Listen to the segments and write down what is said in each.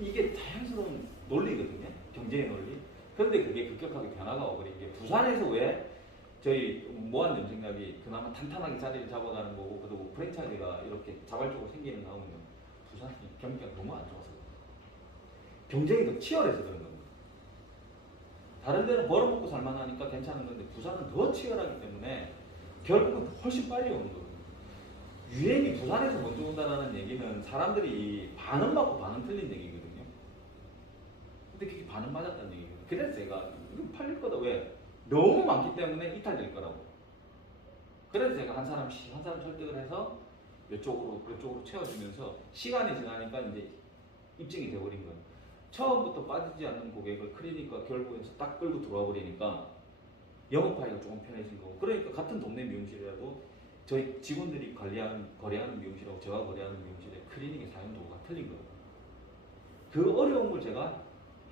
이게 자연스러운 논리거든요. 경제의 논리. 그런데 그게 급격하게 변화가 오버린 게 부산에서 왜 저희 무한 염색약이 그나마 탄탄하게 자리를 잡아가는 거고 그리고 프랜차이즈가 이렇게 자발적으로 생기는 나오면요. 부산이 경기가 너무 안 좋아서 경쟁이 더 치열해서 그런 겁니다. 다른 데는 벌어먹고 살만하니까 괜찮은 건데 부산은 더 치열하기 때문에 결국은 훨씬 빨리 오는 거거든요. 유행이 부산에서 먼저 온다는 얘기는 사람들이 반은 맞고 반은 틀린 얘기거든요. 근데 그게 반은 맞았다는 얘기거든요. 그래서 제가 이거 팔릴 거다. 왜? 너무 많기 때문에 이탈될 거라고. 그래서 제가 한 사람 설득을 해서 이쪽으로 채워주면서 시간이 지나니까 이제 입증이 돼버린 거예요. 처음부터 빠지지 않는 고객을 클리닉과 결국에서 딱 끌고 들어와 버리니까 영업하기가 조금 편해진 거고. 그러니까 같은 동네 미용실이라도 저희 직원들이 거래하는 미용실하고 제가 거래하는 미용실의 클리닉의 사용도가 틀린 거예요. 그 어려운 걸 제가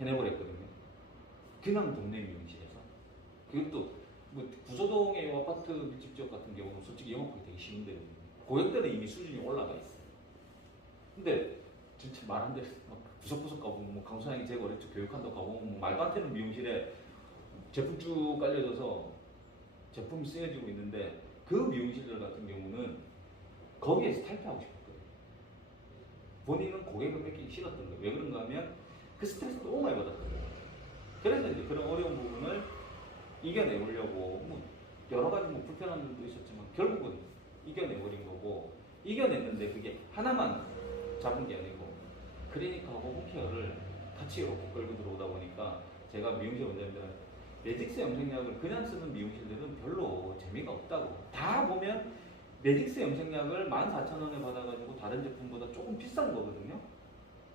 해내버렸거든요. 그냥 동네 미용실에서. 그것도 뭐 구소동의 아파트 밀집 지역 같은 경우는 솔직히 영업하기 되게 쉬운데 고객들은 이미 수준이 올라가 있어요. 근데 진짜 말한 대로 구석구석 가보면 뭐 강수장이 제가 어렸죠. 교육한다고 가보면 뭐 말도 안 되는 미용실에 제품 쭉 깔려져서 제품이 쓰여지고 있는데 그 미용실들 같은 경우는 거기에서 탈피하고 싶었거든요. 본인은 고객을 뺏기기 싫었던 거예요. 왜 그런가 하면 그 스트레스 너무 많이 받았거든요. 그래서 이제 그런 어려운 부분을 이겨내보려고 뭐 여러 가지 뭐 불편한 점도 있었지만 결국은 이겨내버린 거고, 이겨냈는데 그게 하나만 잡은 게 아니고 클리닉하고 홈케어를 같이 이렇게 끌고 들어오다 보니까 제가 미용실 원장님들한테 매직스 염색약을 그냥 쓰는 미용실들은 별로 재미가 없다고. 다 보면 매직스 염색약을 14,000원에 받아가지고 다른 제품보다 조금 비싼 거거든요.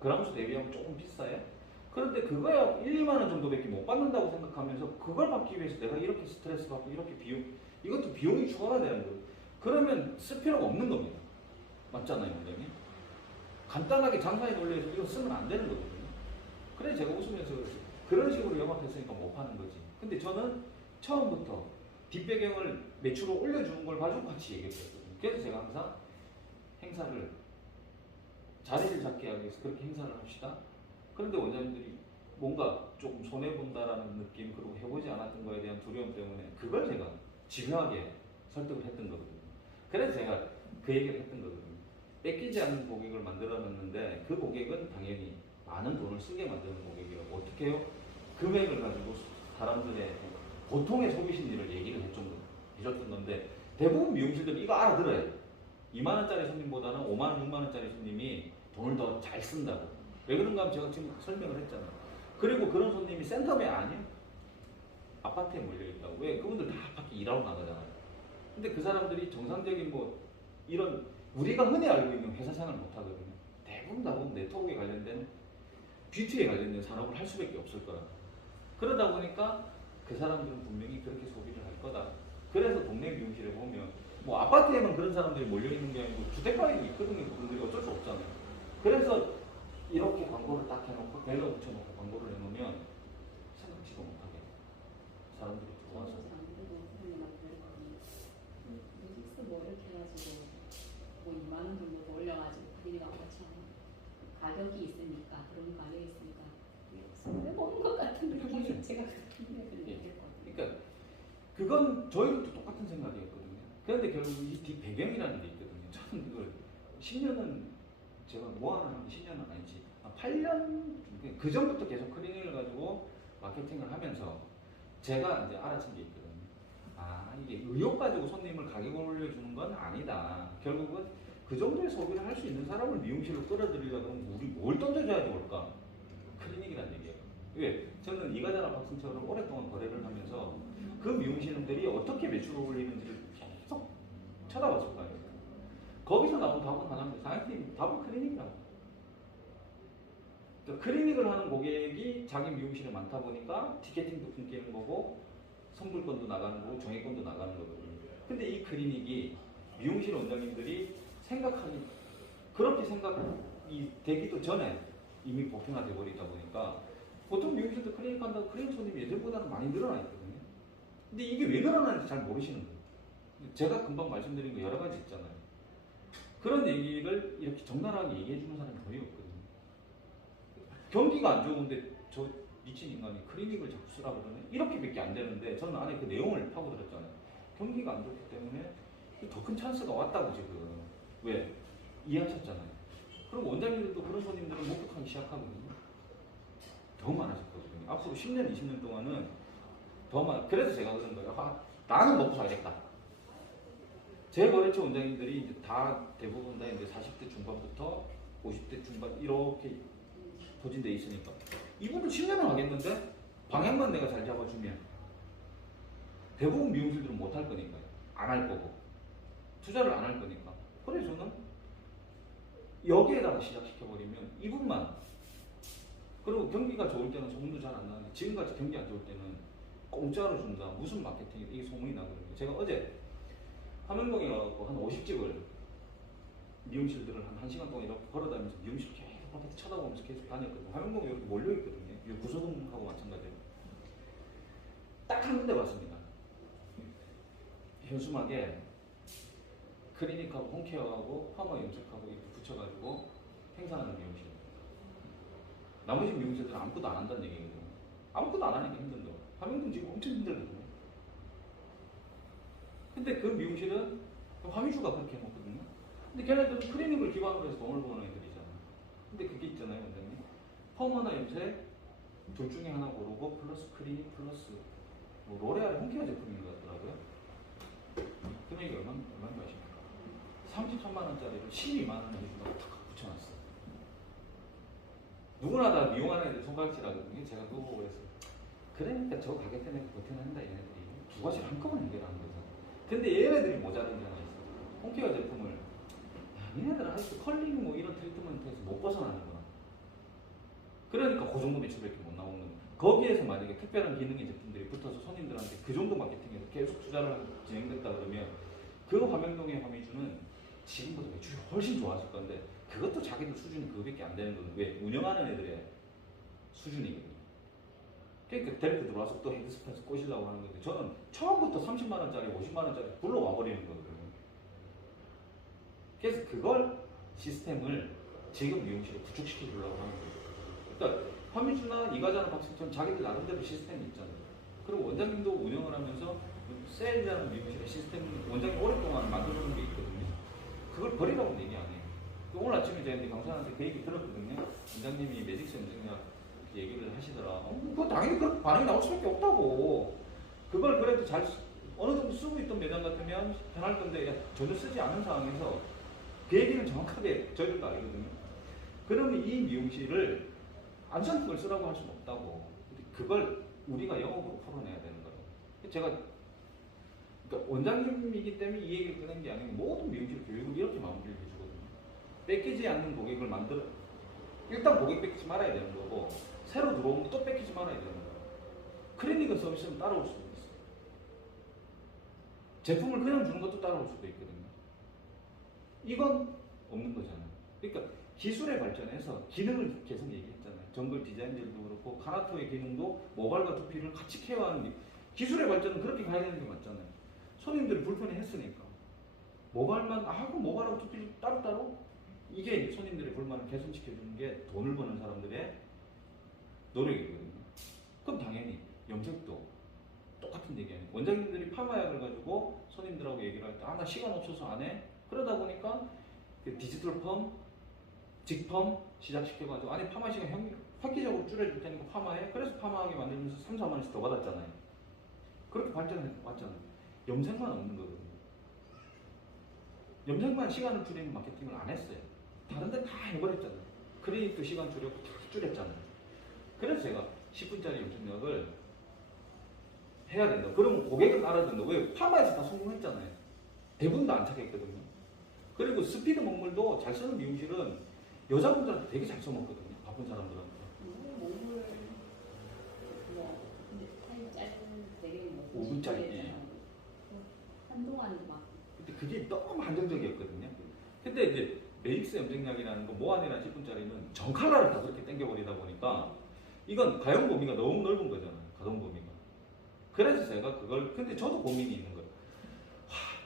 그람수 대비하면 조금 비싸요. 그런데 그거야 1, 2만 원 정도밖에 못 받는다고 생각하면서 그걸 받기 위해서 내가 이렇게 스트레스 받고 이렇게 비용, 이것도 비용이 추가가 되는 거예요. 그러면 쓸 필요가 없는 겁니다. 맞잖아요, 원장님? 간단하게 장사의 논리에서 이거 쓰면 안 되는 거거든요. 그래서 제가 웃으면서 그런 식으로 영업했으니까 못 파는 거지. 근데 저는 처음부터 뒷배경을 매출을 올려주는 걸 가지고 같이 얘기했거든요. 그래서 제가 항상 행사를 자리를 잡게 하기 위해서 그렇게 행사를 합시다. 그런데 원장님들이 뭔가 조금 손해본다라는 느낌, 그리고 해보지 않았던 거에 대한 두려움 때문에 그걸 제가 집요하게 설득을 했던 거거든요. 그래서 제가 그 얘기를 했던 거거든요. 뺏기지 않는 고객을 만들어놨는데 그 고객은 당연히 많은 돈을 쓰게 만드는 고객이라고. 어떻게 해요? 금액을 가지고 사람들의 보통의 소비 심리를 얘기를 해줬던 건데 대부분 미용실들이 이거 알아들어야 돼요. 2만원짜리 손님보다는 5만원, 6만원짜리 손님이 돈을 더 잘 쓴다고. 왜 그런가 하면 제가 지금 설명을 했잖아요. 그리고 그런 손님이 센터에 아니에요. 아파트에 몰려있다고. 왜? 그분들 다 밖에 일하러 나가잖아요. 근데 그 사람들이 정상적인 뭐 이런 우리가 흔히 알고 있는 회사 생활을 못하거든요. 대부분 다 보면 네트워크에 관련된 뷰티에 관련된 산업을 할 수밖에 없을 거라. 그러다 보니까 그 사람들은 분명히 그렇게 소비를 할 거다. 그래서 동네 미용실에 보면 뭐 아파트에만 그런 사람들이 몰려있는 게 아니고 주택가에도 있거든요. 그분들이 어쩔 수 없잖아요. 그래서 이렇게 광고를 딱 해놓고 벨러 붙여놓고 광고를 해놓으면 생각지도 못하게 사람들이 들어와서 뮤직스 뭐 이렇게 해가지고 뭐 2만 원 정도 더 올려가지고 클리닉하고 같이 하는 가격이 있으니까, 그런 가격이 있으니까 손해보는 것 같은 느낌이 제가 그러니까 그건 저희도 똑같은 생각이었거든요. 그런데 결국 이 뒷배경이라는 게 있거든요. 저는 그걸 10년은 제가 뭐 하나 하면 10년은 아니지 8년 그 전부터 계속 클리닉을 가지고 마케팅을 하면서 제가 이제 알아챈 게 있거든요. 아, 이게 의욕 가지고 손님을 가격을 올려주는 건 아니다. 결국은 그 정도의 소비를 할 수 있는 사람을 미용실로 끌어들이려고 하면 우리 뭘 던져줘야 좋을까? 클리닉이라는 얘기예요. 왜? 저는 이가자나 박승처럼 오랫동안 거래를 하면서 그 미용실들이 어떻게 매출을 올리는지를 계속 쳐다봤을 거 아니에요. 거기서 나온 답은 하나입니다. 사장님, 답은 클리닉이라고. 클리닉을 하는 고객이 자기 미용실에 많다 보니까 티켓팅도 끊기는 거고 선불권도 나가는 거고 정액권도 나가는 거거든요. 근데 이 클리닉이 미용실 원장님들이 생각하기 그렇게 생각이 되기도 전에 이미 보편화돼 버리다 보니까 보통 미용실도 클리닉 한다고 클리닉 손님이 예전보다는 많이 늘어나 있거든요. 근데 이게 왜 늘어나는지 잘 모르시는 거예요. 제가 금방 말씀드린 거 여러 가지 있잖아요. 그런 얘기를 이렇게 적나라하게 얘기해 주는 사람이 거의 없거든요. 경기가 안 좋은데 저 미친 인간이 클리닉을 자꾸 쓰라 그러네. 이렇게밖에 안 되는데 저는 안에 그 내용을 파고들었잖아요. 경기가 안 좋기 때문에 더 큰 찬스가 왔다고 지금. 왜? 이해하셨잖아요. 그럼 원장님들도 그런 손님들은 목격하기 시작하거든요. 더 많아졌거든요. 앞으로 10년, 20년 동안은 더 그래서 제가 그런 거예요. 나는 먹고 살겠다. 제 거래처 원장님들이 이제 다 대부분 다 이제 40대 중반부터 50대 중반 이렇게 포진돼 있으니까 이분들 10년을 하겠는데 방향만 내가 잘 잡아주면 대부분 미용실들은 못 할 거니까요. 안 할 거고 투자를 안 할 거니까. 그래서 저는 여기에다가 시작시켜버리면 이분만. 그리고 경기가 좋을 때는 소문도 잘 안 나는데 지금같이 경기 안 좋을 때는 공짜로 준다. 무슨 마케팅이 이게 소문이 나거든요. 제가 어제 화명동에 가서 한 50집을 미용실들을 한 1시간 동안 이렇게 걸어다니면서 미용실 계속 바깥에 쳐다보면서 계속 다녔거든요. 화명동에 이렇게 몰려있거든요. 구서동하고 마찬가지로. 딱 한 군데 봤습니다. 현수막에 클리닉하고 홈케어하고 파마 염색하고 이렇게 붙여가지고 행사하는 미용실. 나머지 미용실들은 아무것도 안 한다는 얘기거든요. 아무것도 안 하니까 힘든다. 화명동 지금 엄청 힘들거든요. 근데 그 미용실은 화미주가 그렇게 해놓거든요. 근데 걔네들은 클리닉을 기반으로 해서 돈을 버는 애들이잖아요. 근데 그게 있잖아요, 원장님. 펌이나 염색 둘 중에 하나 고르고 플러스 클리닉 플러스 뭐 로레알 홈케어 제품인 것 같더라고요. 금액이 얼마인가 아십니까? 33만 원짜리를 12만 원에 해주고 탁 붙여놨어요. 누구나 다 미용하는 애들 손가락질하거든요. 제가 그거 보고 그랬어요. 그러니까 저 가격 때문에 버텨낸다 얘네들이. 두 가지를 한꺼번에 해결하는 거죠. 근데 얘네들이 모자란 게 하나 있어요. 홈케어 제품을 얘네들은 아직도 컬링 뭐 이런 트리트먼트에서 못 벗어나는구나. 그러니까 그 정도 매출밖에 못 나오는 거예요. 거기에서 만약에 특별한 기능의 제품들이 붙어서 손님들한테 그 정도 마케팅에서 계속 투자를 진행됐다 그러면 그 화명동의 화미주는 지금보다 매출이 훨씬 좋아질 건데 그것도 자기들 수준이 그거밖에 안 되는 거는 왜? 운영하는 애들의 수준이거든요. 그러니까 데리고 들어와서 또 헤드스파에서 꼬시려고 하는 건데 저는 처음부터 30만 원짜리, 50만 원짜리 불러와 버리는 거거든요. 그래서 그걸 시스템을 지금 미용실에 구축시켜 주려고 하는 거예요. 그러니까 화미주나 이과자나 박식천 자기들 나름대로 시스템이 있잖아요. 그리고 원장님도 운영을 하면서 셀이라는 미용실의 시스템 원장님 오랫동안 만들어놓은 게 있거든요. 그걸 버리라고 얘기 안 해요. 오늘 아침에 제가 이제 강사한테 그 얘기 들었거든요. 원장님이 매직스 염색약 얘기를 하시더라. 그거 당연히 그런 반응이 나올 수밖에 없다고. 그걸 그래도 잘 어느 정도 쓰고 있던 매장 같으면 편할 건데 전혀 쓰지 않은 상황에서 그 얘기는 정확하게 저희들도 알거든요. 그러면 이 미용실을 안전을 쓰라고 할 수는 없다고. 그걸 우리가 영업으로 풀어내야 되는 거예요. 제가 그러니까 원장님이기 때문에 이 얘기를 꺼낸 게 아니고 모든 미용실 교육을 이렇게 마무리를 해주거든요. 뺏기지 않는 고객을 만들어 일단 고객 뺏기지 말아야 되는 거고 새로 들어오면 또 뺏기지 말아야 되는 거예요. 클리닉은 서비스는 따라올 수도 있어요. 제품을 그냥 주는 것도 따라올 수도 있거든요. 이건 없는 거잖아요. 그러니까 기술의 발전에서 기능을 계속 얘기했잖아요. 정글 디자인들도 그렇고 카나토의 기능도 모발과 두피를 같이 케어하는 게 기술의 발전은 그렇게 가야 되는 게 맞잖아요. 손님들이 불편해했으니까 모발만 하고 모발하고 두피를 따로따로 이게 손님들의 불만을 개선시켜주는 게 돈을 버는 사람들의 노력이거든요. 그럼 당연히 염색도 똑같은 얘기 아니에요. 원장님들이 파마약을 가지고 손님들하고 얘기를 할 때 나 시간 없어서 안 해. 그러다 보니까 그 디지털 펌, 직펌 시작시켜가지고 안에 파마 시간 획기적으로 줄여줄 테니까 파마해. 그래서 파마하게 만들면서 3, 4만 원씩 더 받았잖아요. 그렇게 발전해 왔잖아요. 염색만 없는 거거든요. 염색만 시간을 줄이는 마케팅을 안 했어요. 다른 데 다 해버렸잖아요. 클리닉도 시간 줄였고 다 줄였잖아요. 그래서 제가 10분짜리 염색약을 해야 된다. 그러면 고객은 알아듣는다. 왜? 파마에서 다 성공했잖아요. 대부분 다 안 착했거든요. 그리고 스피드 먹물도 잘 쓰는 미용실은 여자분들한테 되게 잘 써먹거든요. 바쁜 사람들한테. 먹물 뭐 타임 짧은 되게 뭐 5분짜리. 한동안 막. 근데 그게 너무 한정적이었거든요. 근데 이제 메릭스 염색약이라는 거 모안이라는 10분짜리는 전 컬러를 다 그렇게 당겨버리다 보니까 이건 가용 범위가 너무 넓은 거잖아요. 가동 범위가. 그래서 제가 그걸 근데 저도 고민이 있는 거예요.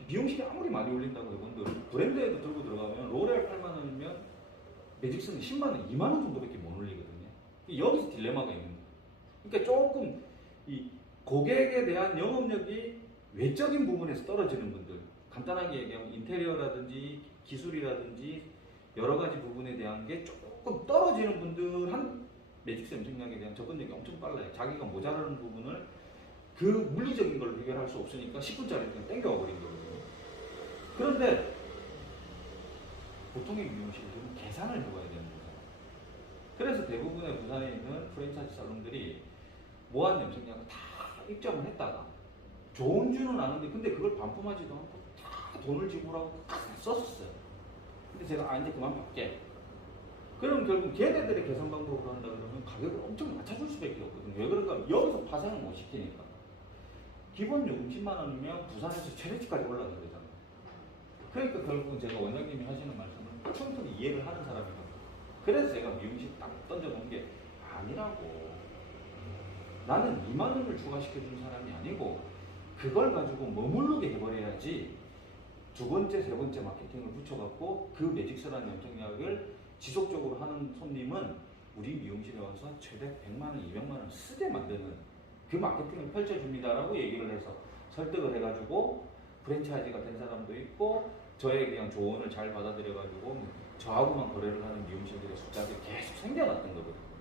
미용실이 아무리 많이 올린다고 해본들 브랜드에도 들고 들어가면 로레알 8만 원이면 매직스는 10만 원, 2만 원 정도밖에 못 올리거든요. 여기서 딜레마가 있는 거예요. 그러니까 조금 이 고객에 대한 영업력이 외적인 부분에서 떨어지는 분들, 간단하게 얘기하면 인테리어라든지 기술이라든지 여러 가지 부분에 대한 게 조금 떨어지는 분들한 매직스 염색약에 대한 접근력이 엄청 빨라요. 자기가 모자라는 부분을 그 물리적인 걸 해결할 수 없으니까 10분짜리 그냥 땡겨와 버린 거거든요. 그런데 보통의 미용실들은 계산을 해봐야 되는 거잖아요. 그래서 대부분의 부산에 있는 프랜차이즈 살롱들이 모한 염색약을 다 입점을 했다가 좋은 줄은 아는데 근데 그걸 반품하지도 않고 다 돈을 지불하고 다 썼었어요. 근데 제가 이제 그만 받게. 그럼 결국 걔네들의 계산 방법을 한다 그러면 가격을 엄청 낮춰줄 수밖에 없거든요. 왜 그런가? 여기서 파생을 못 시키니까. 기본 요금 10만 원이면 부산에서 최저치까지 올라가야 되잖아요. 그러니까 결국은 제가 원장님이 하시는 말씀을 충분히 이해를 하는 사람이거든요. 그래서 제가 미용실 딱 던져놓은 게 아니라고. 나는 2만 원을 추가시켜준 사람이 아니고 그걸 가지고 머무르게 해버려야지 두 번째, 세 번째 마케팅을 붙여갖고 그 매직스라는 염색약을 지속적으로 하는 손님은 우리 미용실에 와서 최대 100만 원, 200만 원 쓰게 만드는 그 마케팅을 펼쳐줍니다라고 얘기를 해서 설득을 해가지고 프랜차이즈가 된 사람도 있고 저에 대한 조언을 잘 받아들여가지고 저하고만 거래를 하는 미용실들의 숫자들이 계속 생겨났던 거거든요.